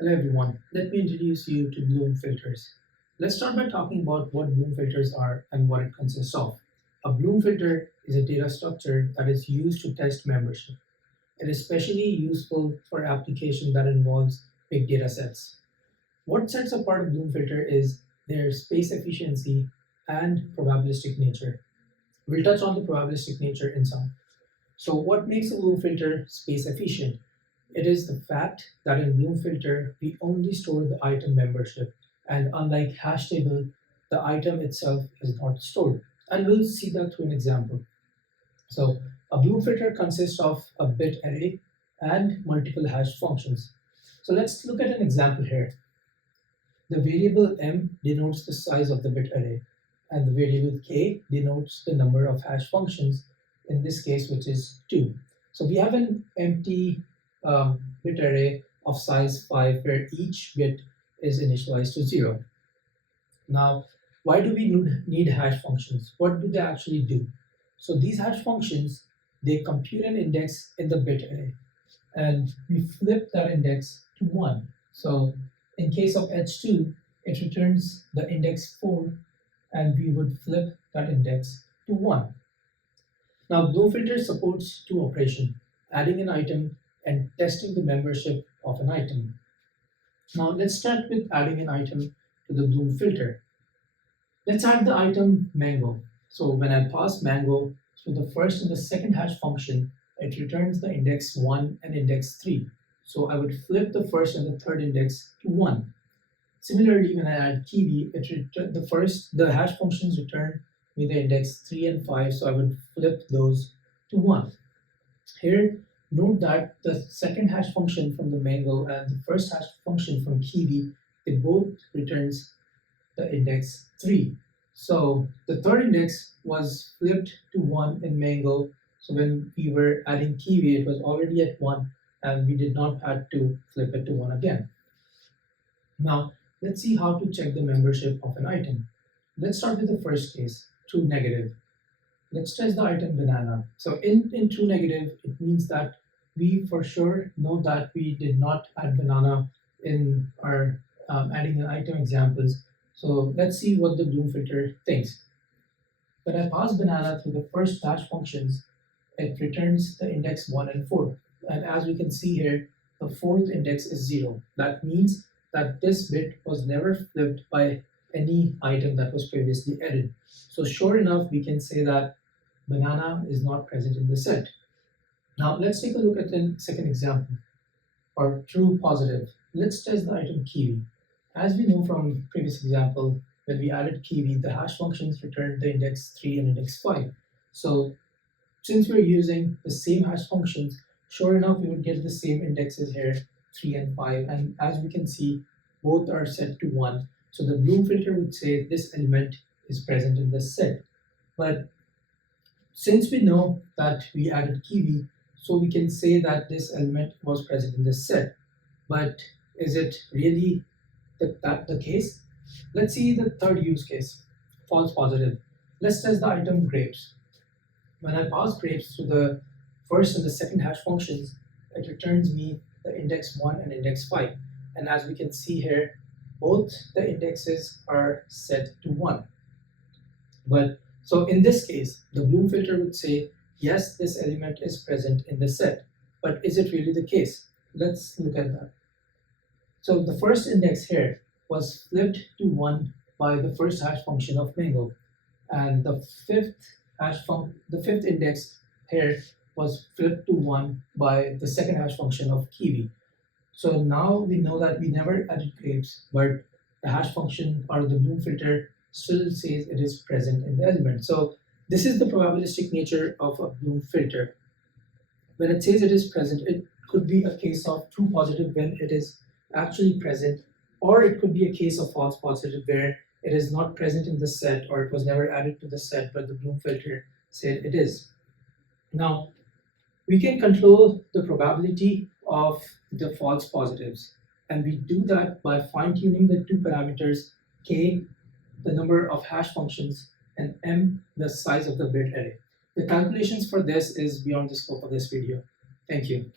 Hello everyone, let me introduce you to Bloom filters. Let's start by talking about what Bloom filters are and what it consists of. A Bloom filter is a data structure that is used to test membership. It is especially useful for application that involves big data sets. What sets apart a Bloom filter is their space efficiency and probabilistic nature. We'll touch on the probabilistic nature in some. So what makes a Bloom filter space efficient? It is the fact that in Bloom filter, we only store the item membership, and unlike hash table, the item itself is not stored. And we'll see that through an example. So a Bloom filter consists of a bit array and multiple hash functions. So let's look at an example here. The variable m denotes the size of the bit array, and the variable k denotes the number of hash functions, in this case, which is 2. So we have an empty bit array of size 5 where each bit is initialized to 0. Now, why do we need hash functions? What do they actually do? So these hash functions, they compute an index in the bit array, and we flip that index to 1. So in case of h2, it returns the index 4, and we would flip that index to 1. Now, Bloom filter supports two operations, adding an item and testing the membership of an item. Now, let's start with adding an item to the Bloom filter. Let's add the item mango. So when I pass mango through the first and the second hash function, it returns the index 1 and index 3. So I would flip the first and the third index to 1. Similarly, when I add kiwi, the hash functions return me the index 3 and 5, so I would flip those to 1. Here, note that the second hash function from the mango and the first hash function from kiwi, they both returns the index 3. So the third index was flipped to 1 in mango. So when we were adding kiwi, it was already at 1, and we did not have to flip it to 1 again. Now, let's see how to check the membership of an item. Let's start with the first case, true negative. Let's test the item banana. So in true negative, it means that we for sure know that we did not add banana in our adding an item examples. So let's see what the Bloom filter thinks. When I pass banana through the first hash functions, it returns the index 1 and 4. And as we can see here, the fourth index is 0. That means that this bit was never flipped by any item that was previously added. So sure enough, we can say that banana is not present in the set. Now let's take a look at the second example, or true positive. Let's test the item kiwi. As we know from previous example, when we added kiwi, the hash functions returned the index 3 and index 5. So since we're using the same hash functions, sure enough, we would get the same indexes here, 3 and 5. And as we can see, both are set to 1. So the Bloom filter would say this element is present in this set. But since we know that we added kiwi, so we can say that this element was present in this set. But is it really the case? Let's see the third use case, false positive. Let's test the item grapes. When I pass grapes through the first and the second hash functions, it returns me the index 1 and index 5. And as we can see here, both the indexes are set to 1. But so in this case, the Bloom filter would say, yes, this element is present in the set. But is it really the case? Let's look at that. So the first index here was flipped to 1 by the first hash function of mango. And the fifth index here was flipped to 1 by the second hash function of kiwi. So now we know that we never added grapes, but the hash function or the Bloom filter still says it is present in the element. So this is the probabilistic nature of a Bloom filter. When it says it is present, it could be a case of true positive when it is actually present, or it could be a case of false positive where it is not present in the set or it was never added to the set, but the Bloom filter said it is. Now, we can control the probability of the false positives, and we do that by fine-tuning the two parameters, k, the number of hash functions, and m, the size of the bit array. The calculations for this is beyond the scope of this video. Thank you.